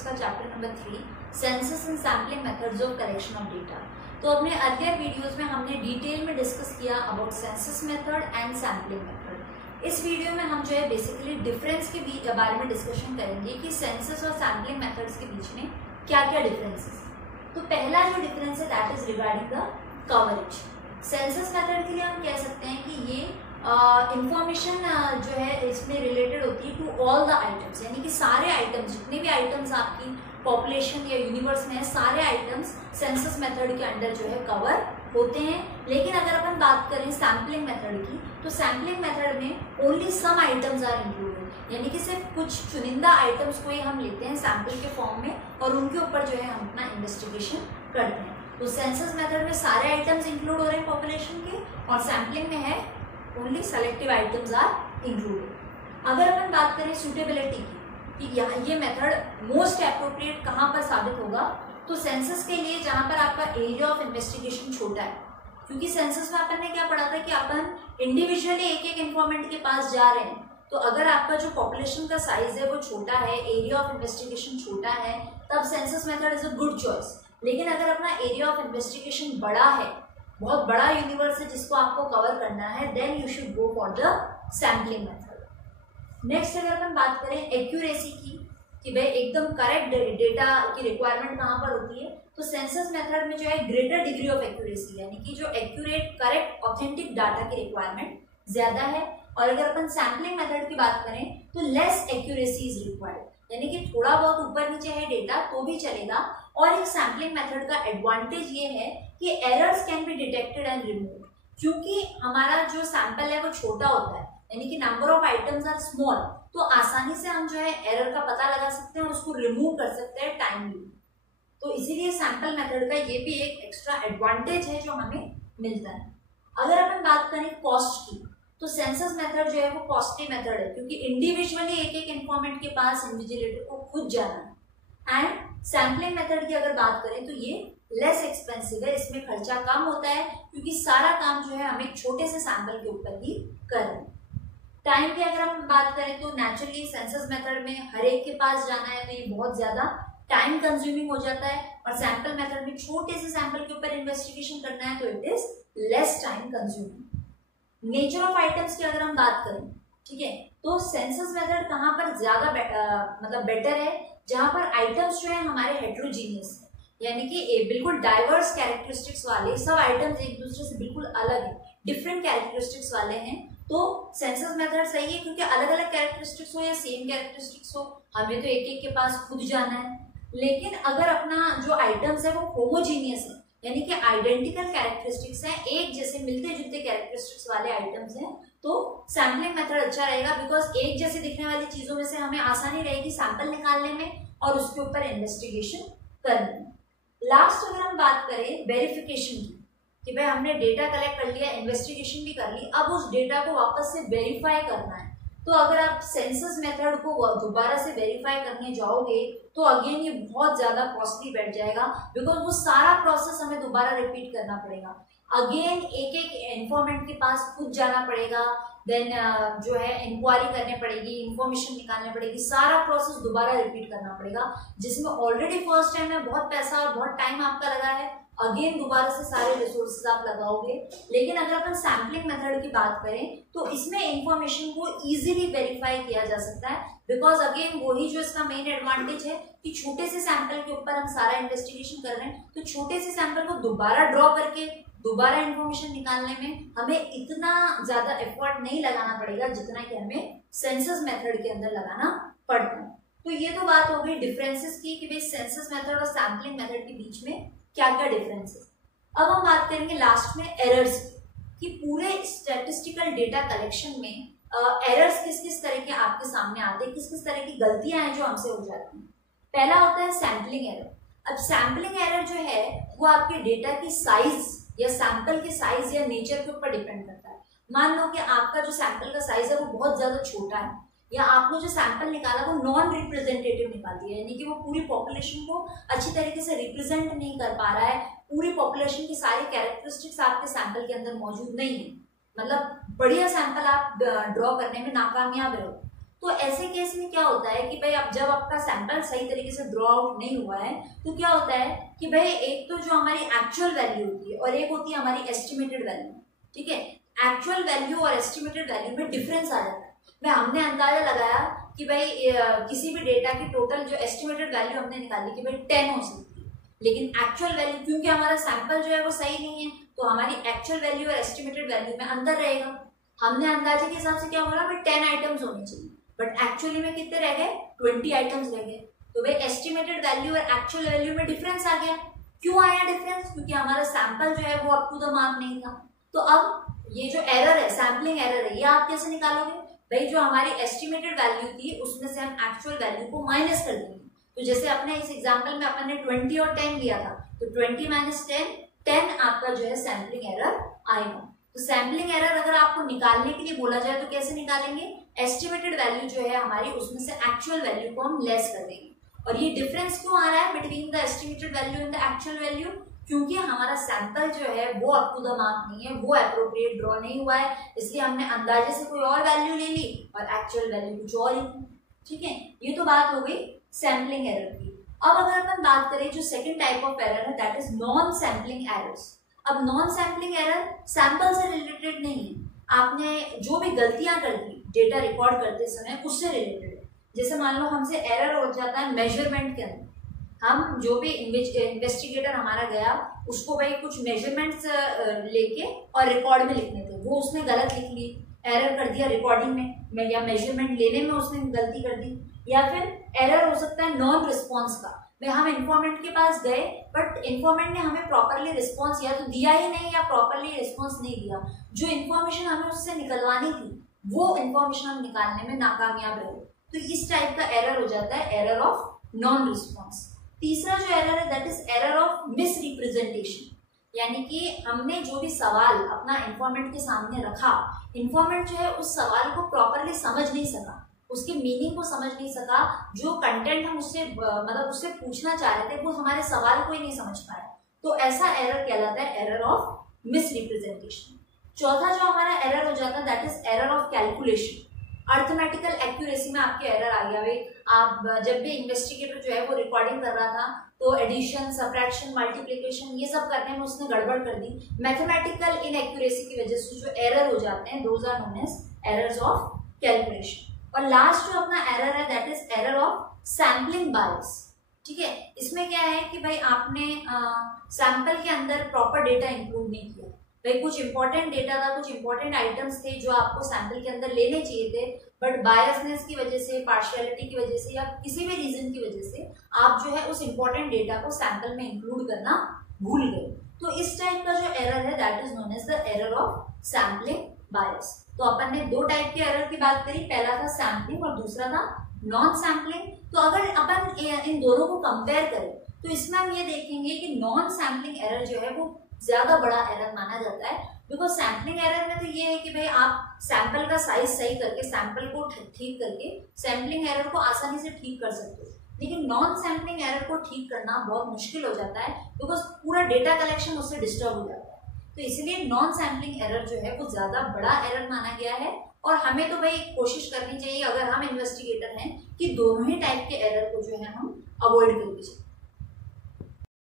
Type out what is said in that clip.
Statistics का chapter number 3 census and sampling methods of collection of data. तो अपने earlier videos में हमने डिटेल में डिस्कस किया about census method and sampling method. इस वीडियो में हम जो है बेसिकली डिफरेंस के बारे में डिस्कशन करेंगे कि सेंसस और सैम्पलिंग मेथड्स के बीच में क्या क्या डिफरेंसेस। तो पहला जो डिफरेंस है that is regarding the coverage. Census method के लिए हम कह सकते हैं कि ये इंफॉर्मेशन जो है इसमें रिलेटेड होती है टू ऑल द आइटम्स, यानी कि सारे आइटम्स, जितने भी आइटम्स आपकी पॉपुलेशन या यूनिवर्स में है, सारे आइटम्स सेंसस मेथड के अंडर जो है कवर होते हैं। लेकिन अगर अपन बात करें सैम्पलिंग मेथड की, तो सैम्पलिंग मेथड में only some items are included, यानी कि सिर्फ कुछ चुनिंदा आइटम्स को ही हम लेते हैं सैम्पल के फॉर्म में और उनके ऊपर जो है हम अपना इन्वेस्टिगेशन करते हैं। तो सेंसस मेथड में सारे आइटम्स इंक्लूड हो रहे हैं पॉपुलेशन के, और सैम्पलिंग में है only selective items are included. अगर अपन बात करें सूटेबिलिटी की कि यहाँ ये मेथड मोस्ट एप्रोप्रिएट कहाँ पर साबित होगा, तो सेंसस के लिए जहाँ पर आपका एरिया ऑफ इन्वेस्टिगेशन छोटा है, क्योंकि सेंसस में अपन ने क्या पढ़ा था कि अपन इंडिविजुअली एक एक इन्फॉर्मेंट के पास जा रहे हैं। तो अगर आपका जो पॉपुलेशन का साइज है वो छोटा है, एरिया ऑफ इन्वेस्टिगेशन छोटा है, तब census method is a good choice. लेकिन अगर अपना एरिया ऑफ इन्वेस्टिगेशन बड़ा है, बहुत बड़ा यूनिवर्स है जिसको आपको कवर करना है, then you should go for the sampling method. Next अगर अपन बात करें एक्यूरेसी की कि भाई एकदम करेक्ट डेटा की रिक्वायरमेंट कहाँ पर होती है, तो सेंसस मेथड में जो है ग्रेटर डिग्री ऑफ एक्यूरेसी, यानी कि जो एक्यूरेट करेक्ट ऑथेंटिक डाटा की रिक्वायरमेंट ज्यादा है। और अगर अपन सैम्पलिंग मेथड की बात करें तो लेस एक्यूरेसी इज रिक्वायर्ड, यानी कि थोड़ा बहुत ऊपर नीचे है डेटा तो भी चलेगा। और एक सैम्पलिंग मेथड का एडवांटेज ये है कि errors can be detected and removed, क्योंकि हमारा जो सैंपल है वो छोटा होता है, यानी कि number of items are small, तो आसानी से हम जो है एरर का पता लगा सकते हैं और उसको रिमूव कर सकते हैं टाइमली। तो इसीलिए सैंपल मेथड का ये भी एक एक्स्ट्रा एडवांटेज है जो हमें मिलता है। अगर अपन बात करें कॉस्ट की, तो सेंसस मेथड जो है वो कॉस्टली मेथड है, क्योंकि इंडिविजुअली एक एक इन्फॉर्मेंट के पास इन्विजिलेटर को खुद जाना है। एंड सैम्पलिंग मेथड की अगर बात करें तो ये लेस एक्सपेंसिव है, इसमें खर्चा कम होता है, क्योंकि सारा काम जो है हम एक छोटे से सैंपल के ऊपर ही कर रहे हैं। टाइम की अगर हम बात करें तो नेचुरली सेंसस मेथड में हर एक के पास जाना है तो ये बहुत ज्यादा टाइम कंज्यूमिंग हो जाता है, और सैंपल मेथड में छोटे से सैंपल के ऊपर इन्वेस्टिगेशन करना है तो it is less time consuming. Nature of items की अगर हम बात करें, ठीक है, तो सेंसस मेथड कहाँ पर ज्यादा मतलब बेटर है, जहां पर आइटम्स जो है हमारे हेट्रोजीनियस है, यानी कि बिल्कुल डाइवर्स कैरेक्टरिस्टिक्स वाले सब आइटम्स एक दूसरे से बिल्कुल अलग है, डिफरेंट कैरेक्टरिस्टिक्स वाले हैं, तो सेंसस मेथड सही है, क्योंकि अलग अलग कैरेक्टरिस्टिक्स हो या सेम कैरेक्टरिस्टिक्स हो, हमें तो एक एक के पास खुद जाना है। लेकिन अगर अपना जो आइटम्स है वो होमोजीनियस है, यानी कि आइडेंटिकल कैरेक्टरिस्टिक्स हैं, एक जैसे मिलते जुलते कैरेक्टरिस्टिक्स वाले आइटम्स हैं, तो सैम्पलिंग मेथड अच्छा रहेगा, बिकॉज एक जैसे दिखने वाली चीजों में से हमें आसानी रहेगी सैंपल निकालने में और उसके ऊपर इन्वेस्टिगेशन करने में। लास्ट अगर हम बात करें वेरिफिकेशन की कि भाई हमने डेटा कलेक्ट कर लिया, इन्वेस्टिगेशन भी कर ली, अब उस डेटा को वापस से वेरीफाई करना है, तो अगर आप सेंसस मेथड को दोबारा से वेरीफाई करने जाओगे तो अगेन ये बहुत ज्यादा कॉस्टली बैठ जाएगा, बिकॉज वो सारा प्रोसेस हमें दोबारा रिपीट करना पड़ेगा, अगेन एक एक इन्फॉर्मेंट के पास खुद जाना पड़ेगा, देन जो है इंक्वायरी करने पड़ेगी, इंफॉर्मेशन निकालने पड़ेगी, सारा प्रोसेस दोबारा रिपीट करना पड़ेगा, जिसमें ऑलरेडी फर्स्ट टाइम में बहुत पैसा और बहुत टाइम आपका लगा है, अगेन दोबारा से सारे रिसोर्सेज आप लगाओगे। लेकिन अगर अपन सैम्पलिंग मेथड की बात करें तो इसमें इंफॉर्मेशन को इजीली वेरीफाई किया जा सकता है, बिकॉज अगेन वही जो इसका मेन एडवांटेज है कि छोटे से सैंपल के ऊपर हम सारा इन्वेस्टिगेशन कर रहे हैं, तो छोटे से सैंपल को दोबारा ड्रॉ करके दोबारा इंफॉर्मेशन निकालने में हमें इतना ज्यादा एफर्ट नहीं लगाना पड़ेगा जितना कि हमें सेंसस मेथड के अंदर लगाना पड़ता है। तो ये तो बात हो गई डिफरेंसेस की कि भाई सेंसस मेथड और सैम्पलिंग मेथड के बीच में क्या क्या डिफरेंसेस। अब हम बात करेंगे लास्ट में एरर्स की, पूरे स्टैटिस्टिकल डेटा कलेक्शन में एरर्स किस किस तरह के आपके सामने आते हैं, किस किस तरह की गलतियां हैं जो हमसे हो जाती हैं। पहला होता है सैम्पलिंग एरर। अब सैम्पलिंग एरर जो है वो आपके डेटा की साइज या सैंपल के साइज या नेचर के ऊपर डिपेंड करता है। मान लो कि आपका जो सैंपल का साइज है वो बहुत ज्यादा छोटा है, या आपने जो सैंपल निकाला वो नॉन रिप्रेजेंटेटिव निकाल दिया, यानी कि वो पूरी पॉपुलेशन को अच्छी तरीके से रिप्रेजेंट नहीं कर पा रहा है, पूरी पॉपुलेशन की सारी कैरेक्टरिस्टिक्स आपके सैंपल के अंदर मौजूद नहीं है, मतलब बढ़िया सैंपल आप ड्रॉ करने में नाकामयाब रहो, तो ऐसे केस में क्या होता है कि भाई अब जब आपका सैंपल सही तरीके से ड्रॉ आउट नहीं हुआ है तो क्या होता है कि भाई एक तो जो हमारी एक्चुअल वैल्यू होती है और एक होती है हमारी एस्टिमेटेड वैल्यू, ठीक है। एक्चुअल वैल्यू और एस्टिमेटेड वैल्यू में डिफरेंस आ जाता है। भाई हमने अंदाजा लगाया कि भाई किसी भी डेटा की टोटल जो एस्टिमेटेड वैल्यू हमने निकाली कि भाई 10 हो सकती है, लेकिन एक्चुअल वैल्यू क्योंकि हमारा सैंपल जो है वो सही नहीं है तो हमारी एक्चुअल वैल्यू और एस्टिमेटेड वैल्यू में अंतर रहेगा। हमने अंदाजे के हिसाब से क्या बोला भाई 10 आइटम्स होने चाहिए, बट एक्चुअली में कितने रह गए 20 आइटम्स रह गए। तो भाई एस्टिमेटेड वैल्यू और एक्चुअल वैल्यू में डिफरेंस आ गया। क्यों आया डिफरेंस? क्योंकि हमारा सैंपल जो है वो अप टू द मार्क नहीं था। तो अब ये जो एरर है, सैम्पलिंग एरर है, ये आप कैसे निकालोगे? भाई जो हमारी एस्टिमेटेड वैल्यू थी उसमें से हम एक्चुअल वैल्यू को माइनस कर देंगे। तो जैसे अपने इस एग्जांपल में अपन ने 20 और 10 लिया था, तो 20 माइनस 10 आपका जो है सैम्पलिंग एरर आएगा। तो सैम्पलिंग एरर अगर आपको निकालने के लिए बोला जाए तो कैसे निकालेंगे? एस्टिमेटेड वैल्यू जो है हमारी उसमें से एक्चुअल वैल्यू को हम लेस कर देंगे। और ये डिफरेंस क्यों आ रहा है between the estimated value and the actual value? क्योंकि हमारा सैंपल जो है वो अप टू द मार्क नहीं है, वो एप्रोप्रिएट ड्रॉ नहीं हुआ है, इसलिए हमने अंदाजे से कोई और वैल्यू ले ली और एक्चुअल वैल्यू कुछ और ही। ठीक है, ये तो बात हो गई सैम्पलिंग एरर की। अब अगर अपन बात करें जो सेकंड टाइप ऑफ एरर है that is non sampling errors. अब नॉन सैम्पलिंग एरर सैंपल से रिलेटेड नहीं है, आपने जो भी गलतियां कर दी डेटा रिकॉर्ड करते समय उससे रिलेटेड है। जैसे मान लो हमसे एरर हो जाता है मेजरमेंट के अंदर, हम जो भी इन्वेस्टिगेटर हमारा गया उसको भाई कुछ मेजरमेंट्स लेके और रिकॉर्ड में लिखने थे, वो उसने गलत लिख ली, एरर कर दिया रिकॉर्डिंग में या मेजरमेंट लेने में उसने गलती कर दी। या फिर एरर हो सकता है नॉन रिस्पॉन्स का, भाई हम इन्फॉर्मेंट के पास गए बट इन्फॉर्मेंट ने हमें प्रॉपरली रिस्पॉन्स या तो दिया ही नहीं या प्रॉपरली रिस्पॉन्स नहीं दिया। जो इन्फॉर्मेशन हमें उससे निकलवानी थी वो इन्फॉर्मेशन हम निकालने में नाकामयाब रहे, तो इस टाइप का एरर हो जाता है एरर ऑफ नॉन रिस्पॉन्स। तीसरा जो एरर है that is error of miss representation, यानी कि हमने जो भी सवाल अपना इन्फॉर्मेंट के सामने रखा, इन्फॉर्मेंट जो है उस सवाल को प्रॉपरली समझ नहीं सका, उसके मीनिंग को समझ नहीं सका, जो कंटेंट हम उससे मतलब उससे पूछना चाह रहे थे वो हमारे सवाल को ही नहीं समझ पाया, तो ऐसा एरर कहलाता है एरर ऑफ मिस रिप्रेजेंटेशन। चौथा जो हमारा एरर हो जाता है that is error of calculation. Arithmetical accuracy में आपके एरर आ गया। भाई आप जब भी इन्वेस्टिगेटर जो है वो रिकॉर्डिंग कर रहा था तो एडिशन, सबट्रैक्शन, मल्टीप्लिकेशन ये सब करने में उसने गड़बड़ कर दी। मैथमेटिकल इनएक्यूरेसी की वजह से जो एरर हो जाते हैं those are known as errors of calculation. और लास्ट जो अपना एरर है that is error of sampling bias. ठीक है, इसमें क्या है कि भाई आपने सैंपल के अंदर प्रॉपर डेटा इंक्लूड नहीं किया। भाई कुछ इंपॉर्टेंट डेटा था, कुछ इंपॉर्टेंट आइटम्स थे जो आपको सैंपल के अंदर लेने चाहिए थे, बट बायसनेस की वजह से, पार्शियलिटी की वजह से या किसी भी रीजन की वजह से आप जो है उस इंपॉर्टेंट डेटा को सैंपल में इंक्लूड करना भूल गए। तो इस टाइप का जो एरर है that is known as the error of sampling bias. तो अपन ने दो टाइप के एरर की बात करी, पहला था सैम्पलिंग और दूसरा था नॉन सैम्पलिंग। तो अगर अपन इन दोनों को कंपेयर करें तो इसमें हम ये देखेंगे कि नॉन सैम्पलिंग एरर जो है वो ज्यादा बड़ा एरर माना जाता है, बिकॉज सैम्पलिंग एरर में तो ये है कि भाई आप सैंपल का साइज सही करके, सैंपल को ठीक करके सैम्पलिंग एरर को आसानी से ठीक कर सकते हो, लेकिन नॉन सैम्पलिंग एरर को ठीक करना बहुत मुश्किल हो जाता है बिकॉज पूरा डेटा कलेक्शन उससे डिस्टर्ब हो जाता है। तो इसलिए नॉन सैम्पलिंग एरर जो है वो ज्यादा बड़ा एरर माना गया है। और हमें तो भाई कोशिश करनी चाहिए अगर हम इन्वेस्टिगेटर हैं कि दोनों ही टाइप के एरर को जो है हम अवॉइड करके चलें।